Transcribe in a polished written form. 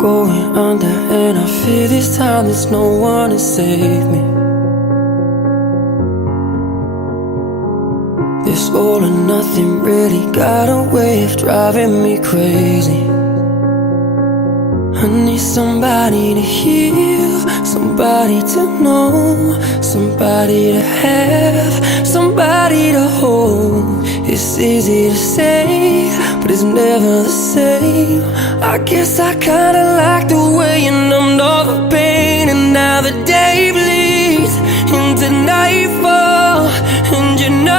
going under, and I fear this time there's no one to save me. This all or nothing really got a way of driving me crazy. I need somebody to heal, somebody to know, somebody to have, somebody to hold. It's easy to say, but it's never the same. I guess I kinda like the way you numbed all the pain, and now the day bleeds into nightfall.